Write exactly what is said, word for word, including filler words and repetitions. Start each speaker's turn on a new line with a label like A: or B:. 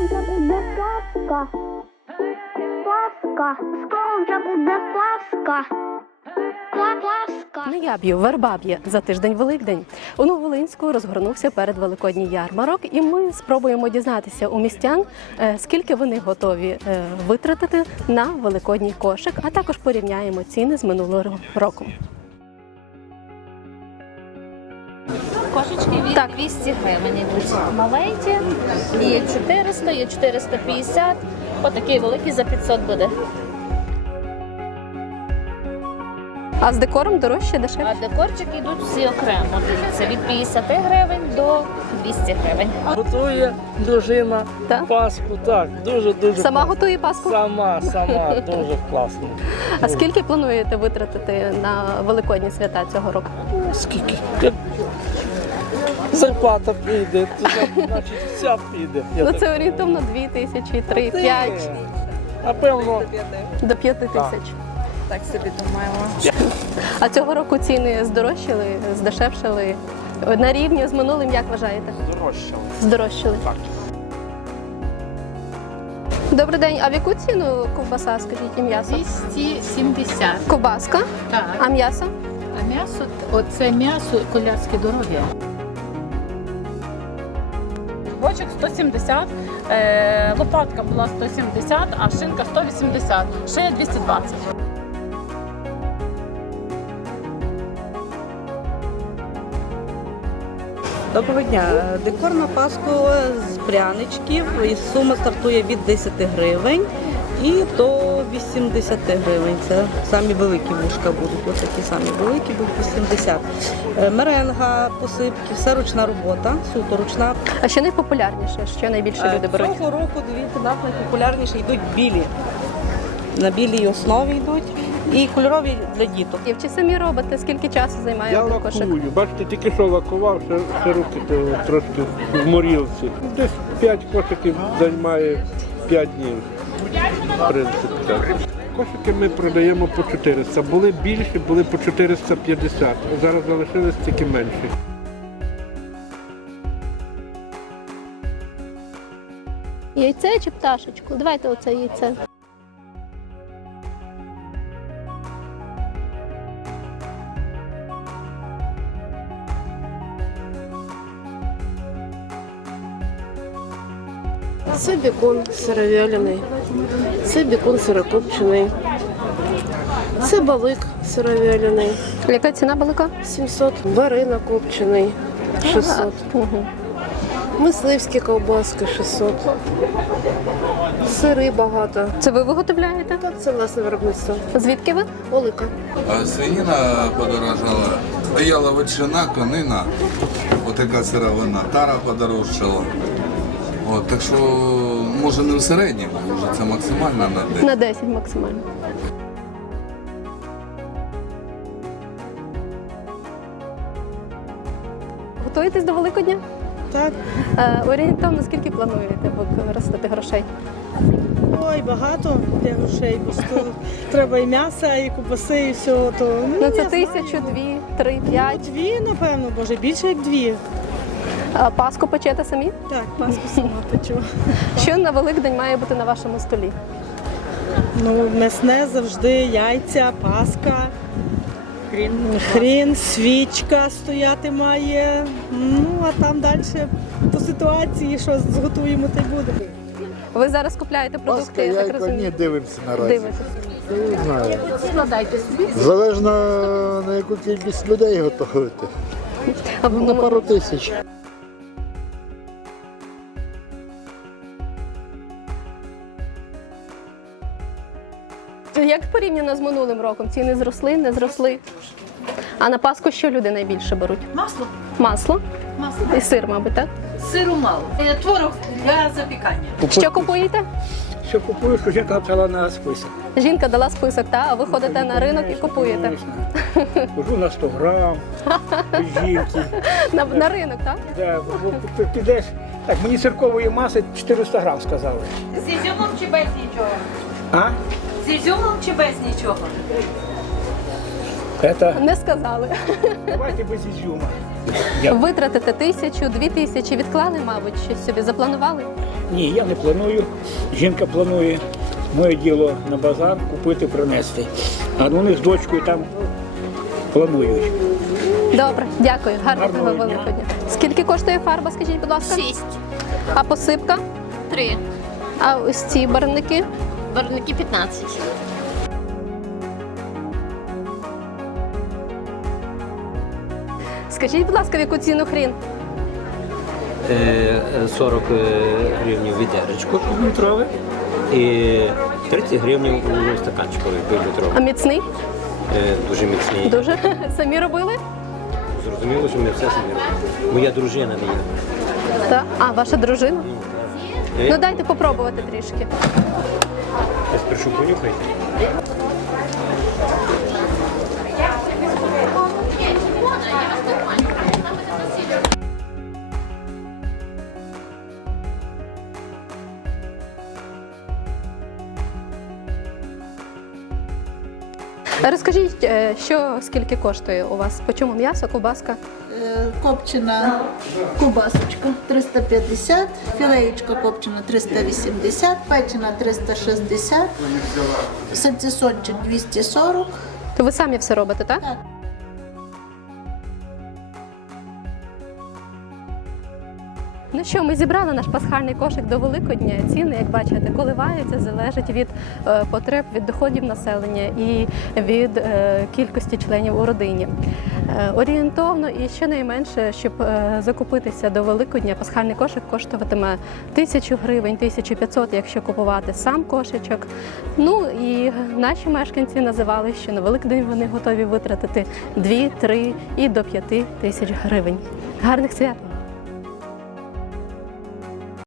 A: вже буде Пасха. Пасха. Скоро вже буде Пасха. Пасха.
B: Не я б'ю, верба б'є за тиждень Великдень. У Нововолинську розгорнувся передвеликодній ярмарок, і ми спробуємо дізнатися у містян, е, скільки вони готові е, витратити на великодній кошик, а також порівняємо ціни з минулого року.
C: Кошечки від
B: Так.
C: двісті гривень йдуть. Маленькі, є чотириста, є чотириста п'ятдесят, отакий великий за п'ятсот буде.
B: А з декором дорожче,
C: А
B: дешевше?
C: декорчики йдуть всі окремо. Дивіться, від п'ятдесят гривень до двісті гривень.
D: Готує дружина
B: Так?
D: Пасху, так, дуже-дуже
B: Сама
D: класно.
B: готує Пасху?
D: Сама, сама, дуже класно.
B: А скільки плануєте витратити на великодні свята цього року?
D: Скільки? Як зарплата піде, то значить вся піде. Я
B: Ну
D: так
B: це орієнтовно дві тисячі, три, п'ять,
D: Напевно,
B: до п'яти тисяч.
E: Так собі думаємо.
B: А цього року ціни здорожчали, здешевшали? На рівні з минулим, як вважаєте?
D: здорожчало.
B: Здорожчали.
D: Так.
B: Добрий день, а в яку ціну ковбаса, скажіть, і м'ясо?
F: двісті сімдесят.
B: Ковбаска,
F: Так.
B: а м'ясо?
F: А м'ясо, оце м'ясо колярське дороге. Бочок сто сімдесят, е, лопатка була сто сімдесят, а шинка сто вісімдесят, шия двісті двадцять.
E: Доброго дня. Декор на Пасху з пряничків. І сума стартує від десяти гривень і до вісімдесяти гривень. Це самі великі вушка будуть. Ось такі самі великі будуть вісімдесят. Е, Меренга, посипки, все ручна робота, суто ручна.
B: А що найпопулярніше, що найбільше люди
E: Е,
B: беруть?
E: Цього року, дивіться, нас найпопулярніше йдуть білі. На білій основі йдуть. І кольорові для діток.
B: Чи самі робите? Скільки часу займає
G: Я
B: один кошик?
G: лакую. Бачите, тільки що лакував, ще, ще руки то трошки в морілці. Десь п'ять кошиків займає п'ять днів. В принципі, так. Кошики ми продаємо по чотириста. Були більші, були по чотириста п'ятдесят. Зараз залишились тільки менші.
B: Яйце чи пташечку? Давайте оце яйце.
H: Це бікон сировялений, це бікон сирокопчений, це балик сировялений,
B: Яка ціна велика?
H: сімсот, барина копчений, шістсот,
B: Угу.
H: мисливські ковбаски шістсот, сири багато.
B: Це ви виготовляєте?
H: Так, це власне виробництво.
B: Звідки ви?
H: Олика.
I: А свинина подорожала, стояла ветчина, конина, отака сировина, тара подорожчала. От, так що, може не в середньому, може це максимально на день.
B: На десять максимально. Готуєтесь до Великодня?
J: Так,
B: Е, Орієнтовно скільки плануєте використати грошей?
J: ой, багато для грошей, бо що треба і м'яса, і купаси, і все. То, ну,
B: Ну це
J: я
B: тисячу,
J: знаю.
B: дві, три, п'ять.
J: Дві, напевно, боже, більше як дві.
B: А Пасху печете самі?
J: Так, паску сама печу.
B: Що на Великдень має бути на вашому столі?
J: Ну, м'ясне завжди, яйця, паска, хрін, хрін, свічка стояти має. Ну, а там далі по ситуації, що зготуємо, те й буде.
B: Ви зараз купляєте продукти, я так розумію?
K: Ні, дивимося наразі.
B: Дивитесь.
K: Не знаю.
F: Складайте собі.
K: Залежно на яку кількість людей готувати.
B: А,
K: Ну, на пару тисяч.
B: Як порівняно з минулим роком? Ціни зросли, не зросли? А на Пасху що люди найбільше беруть?
F: Масло.
B: Масло
F: Масло.
B: і сир, мабуть, так?
F: Сиру мало. Е, Творог для запікання.
B: Що купуєте?
D: Що купую, що жінка взяла на список.
B: Жінка дала список, та? А ви ходите на ринок і купуєте?
D: Хожу на сто грам, жінки.
B: На, на ринок, так?
D: Да, бо ти підеш. Так, мені циркової маси чотириста грам сказали.
F: З ізюмом чи без нічого?
D: А?
F: З ізюмом чи без нічого?
D: Это
B: Не сказали.
D: давайте без ізюма. Я,
B: Витратите тисячу, дві тисячі, відклали, мабуть, щось собі запланували?
D: ні, я не планую. Жінка планує. Моє діло на базар купити, принести. А вони з дочкою там планують.
B: Добре, дякую. Гарного
D: Гарного дня.
B: Великодня. Скільки коштує фарба, скажіть, будь ласка?
C: Шість.
B: А посипка?
C: Три.
B: А ось ці барвники?
C: Барвники п'ятнадцять.
B: Скажіть, будь ласка, в яку ціну хрін?
L: Е, сорок гривень відеречко півлітрове і тридцять гривень у стаканчику
B: А
L: півлітрове.
B: міцний?
L: Е, Дуже міцний.
B: Дуже. Самі робили?
L: Зрозуміло, що ми все самі робимо. Моя дружина не є.
B: Так. А, ваша дружина?
L: Е,
B: Ну дайте попробувати трішки.
L: Я спершу понюхай.
B: Розкажіть, е, що скільки коштує у вас? По чому м'ясо, ковбаска?
M: Копчена кубасочка триста п'ятдесят, філеєчка копчена триста вісімдесят, печена триста шістдесят, сальцисончик двісті сорок.
B: То ви самі все робите, так?
M: Так.
B: Ну що, ми зібрали наш пасхальний кошик до Великодня. Ціни, як бачите, коливаються, залежить від е, потреб, від доходів населення і від е, кількості членів у родині. Е, орієнтовно і щонайменше, щоб е, закупитися до Великодня, пасхальний кошик коштуватиме тисячу гривень, тисячу п'ятсот, якщо купувати сам кошечок. Ну і наші мешканці називали, що на Великдень вони готові витратити дві, три і до п'яти тисяч гривень. Гарних свят!